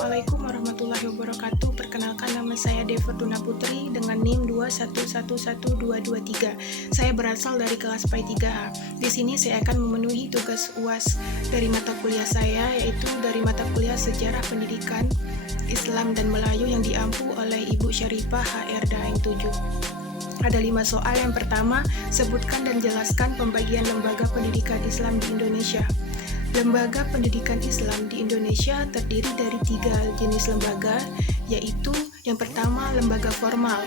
Assalamualaikum warahmatullahi wabarakatuh. Perkenalkan, nama saya Devertuna Putri dengan NIM 2111223. Saya berasal dari kelas PAI 3A. Di sini saya akan memenuhi tugas UAS dari mata kuliah saya, yaitu dari mata kuliah Sejarah Pendidikan Islam dan Melayu yang diampu oleh Ibu Syarifah HR Daeng 7. Ada 5 soal. Yang pertama, sebutkan dan jelaskan pembagian lembaga pendidikan Islam di Indonesia. Lembaga pendidikan Islam di Indonesia terdiri dari 3 jenis lembaga, yaitu yang pertama lembaga formal.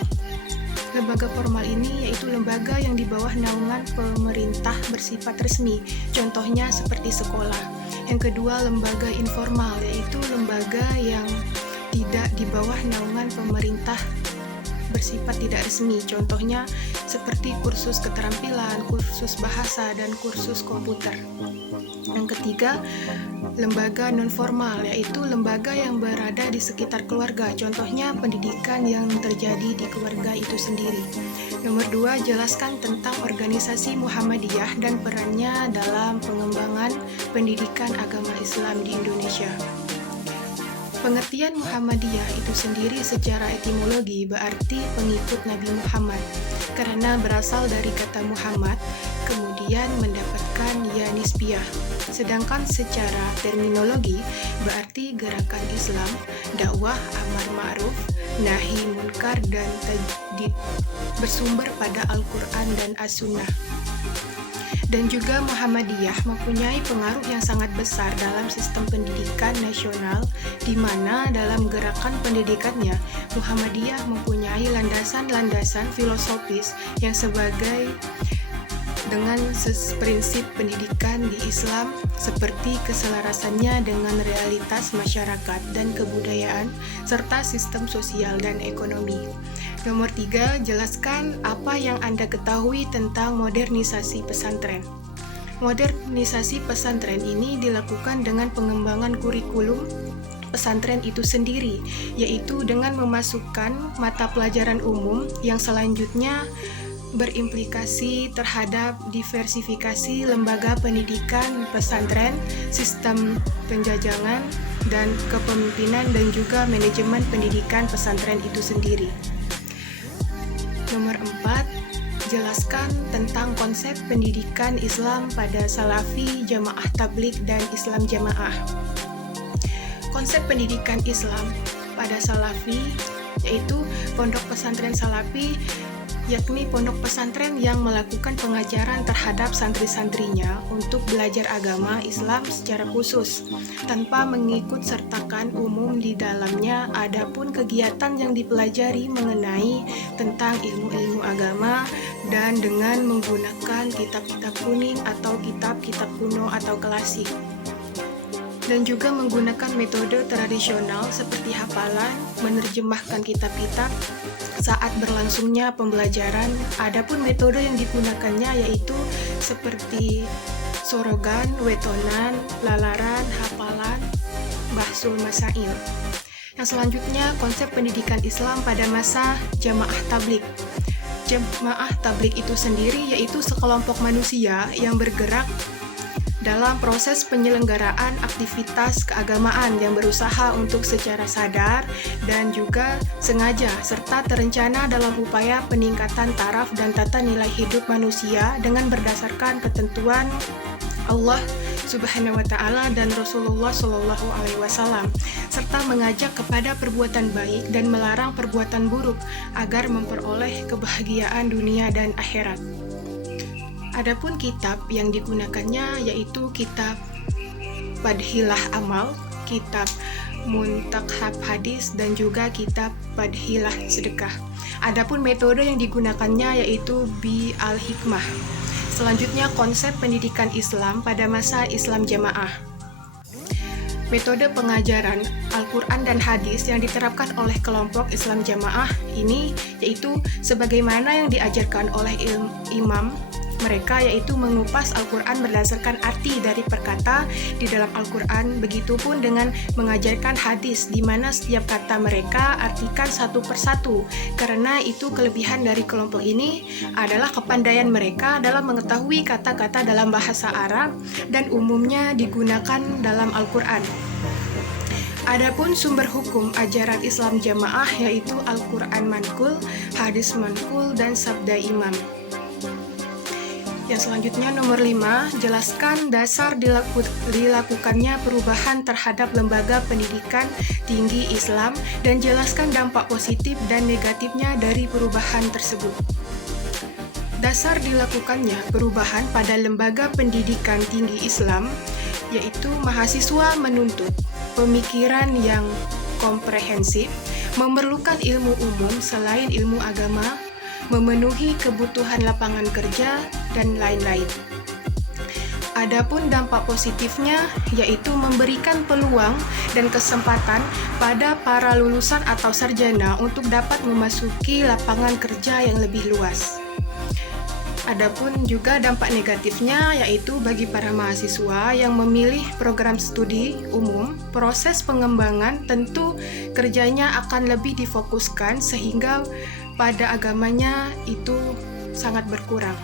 Lembaga formal ini yaitu lembaga yang di bawah naungan pemerintah bersifat resmi, contohnya seperti sekolah. Yang kedua, lembaga informal, yaitu lembaga yang tidak di bawah naungan pemerintah bersifat tidak resmi, contohnya seperti kursus keterampilan, kursus bahasa, dan kursus komputer. Yang ketiga, lembaga non-formal, yaitu lembaga yang berada di sekitar keluarga, contohnya pendidikan yang terjadi di keluarga itu sendiri. Nomor 2, jelaskan tentang organisasi Muhammadiyah dan perannya dalam pengembangan pendidikan agama Islam di Indonesia. Pengertian Muhammadiyah itu sendiri secara etimologi berarti pengikut Nabi Muhammad, karena berasal dari kata Muhammad, kemudian mendapatkan ya nisbiyah. Sedangkan secara terminologi berarti gerakan Islam, dakwah amar ma'ruf, nahi munkar, dan tajdid, bersumber pada Al-Quran dan As-Sunnah. Dan juga Muhammadiyah mempunyai pengaruh yang sangat besar dalam sistem pendidikan nasional, di mana dalam gerakan pendidikannya, Muhammadiyah mempunyai landasan-landasan filosofis yang sebagai dengan prinsip pendidikan di Islam seperti keselarasannya dengan realitas masyarakat dan kebudayaan, serta sistem sosial dan ekonomi. Nomor 3, jelaskan apa yang Anda ketahui tentang modernisasi pesantren. Modernisasi pesantren ini dilakukan dengan pengembangan kurikulum pesantren itu sendiri, yaitu dengan memasukkan mata pelajaran umum yang selanjutnya berimplikasi terhadap diversifikasi lembaga pendidikan pesantren, sistem penjajangan, dan kepemimpinan, dan juga manajemen pendidikan pesantren itu sendiri. Nomor 4, jelaskan tentang konsep pendidikan Islam pada Salafi, Jamaah Tabligh, dan Islam Jamaah. Konsep pendidikan Islam pada Salafi yaitu pondok pesantren Salafi, yakni pondok pesantren yang melakukan pengajaran terhadap santri-santrinya untuk belajar agama Islam secara khusus, tanpa mengikut sertakan umum di dalamnya. Adapun kegiatan yang dipelajari mengenai tentang ilmu-ilmu agama dan dengan menggunakan kitab-kitab kuning atau kitab-kitab kuno atau klasik. Dan juga menggunakan metode tradisional seperti hafalan, menerjemahkan kitab-kitab saat berlangsungnya pembelajaran. Adapun metode yang digunakannya yaitu seperti sorogan, wetonan, lalaran, hafalan, bahsul masail. Yang selanjutnya, konsep pendidikan Islam pada masa Jamaah Tabligh. Jamaah Tabligh itu sendiri yaitu sekelompok manusia yang bergerak dalam proses penyelenggaraan aktivitas keagamaan yang berusaha untuk secara sadar dan juga sengaja serta terencana dalam upaya peningkatan taraf dan tata nilai hidup manusia dengan berdasarkan ketentuan Allah Subhanahu wa Ta'ala dan Rasulullah Shallallahu Alaihi Wasallam, serta mengajak kepada perbuatan baik dan melarang perbuatan buruk agar memperoleh kebahagiaan dunia dan akhirat. Adapun kitab yang digunakannya yaitu kitab Fadhilah Amal, kitab Muntakhab Hadis, dan juga kitab Fadhilah Sedekah. Adapun metode yang digunakannya yaitu Bi al-Hikmah. Selanjutnya, konsep pendidikan Islam pada masa Islam Jamaah. Metode pengajaran Al-Quran dan Hadis yang diterapkan oleh kelompok Islam Jamaah ini yaitu sebagaimana yang diajarkan oleh imam mereka, yaitu mengupas Al-Quran berdasarkan arti dari perkata di dalam Al-Quran. Begitupun dengan mengajarkan hadis, di mana setiap kata mereka artikan satu persatu. Karena itu kelebihan dari kelompok ini adalah kepandaian mereka dalam mengetahui kata-kata dalam bahasa Arab dan umumnya digunakan dalam Al-Quran. Adapun sumber hukum ajaran Islam Jamaah yaitu Al-Quran Manqul, Hadis Manqul, dan Sabda Imam. Yang selanjutnya nomor 5, jelaskan dasar dilakukannya perubahan terhadap lembaga pendidikan tinggi Islam dan jelaskan dampak positif dan negatifnya dari perubahan tersebut. Dasar dilakukannya perubahan pada lembaga pendidikan tinggi Islam yaitu mahasiswa menuntut pemikiran yang komprehensif, memerlukan ilmu umum selain ilmu agama, memenuhi kebutuhan lapangan kerja, dan lain-lain. Adapun dampak positifnya yaitu memberikan peluang dan kesempatan pada para lulusan atau sarjana untuk dapat memasuki lapangan kerja yang lebih luas. Adapun juga dampak negatifnya yaitu bagi para mahasiswa yang memilih program studi umum, proses pengembangan tentu kerjanya akan lebih difokuskan sehingga pada agamanya itu sangat berkurang.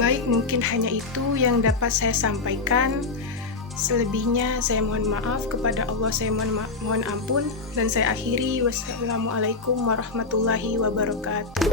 Baik, mungkin hanya itu yang dapat saya sampaikan. Selebihnya saya mohon maaf, kepada Allah saya mohon ampun, dan saya akhiri. Wassalamualaikum warahmatullahi wabarakatuh.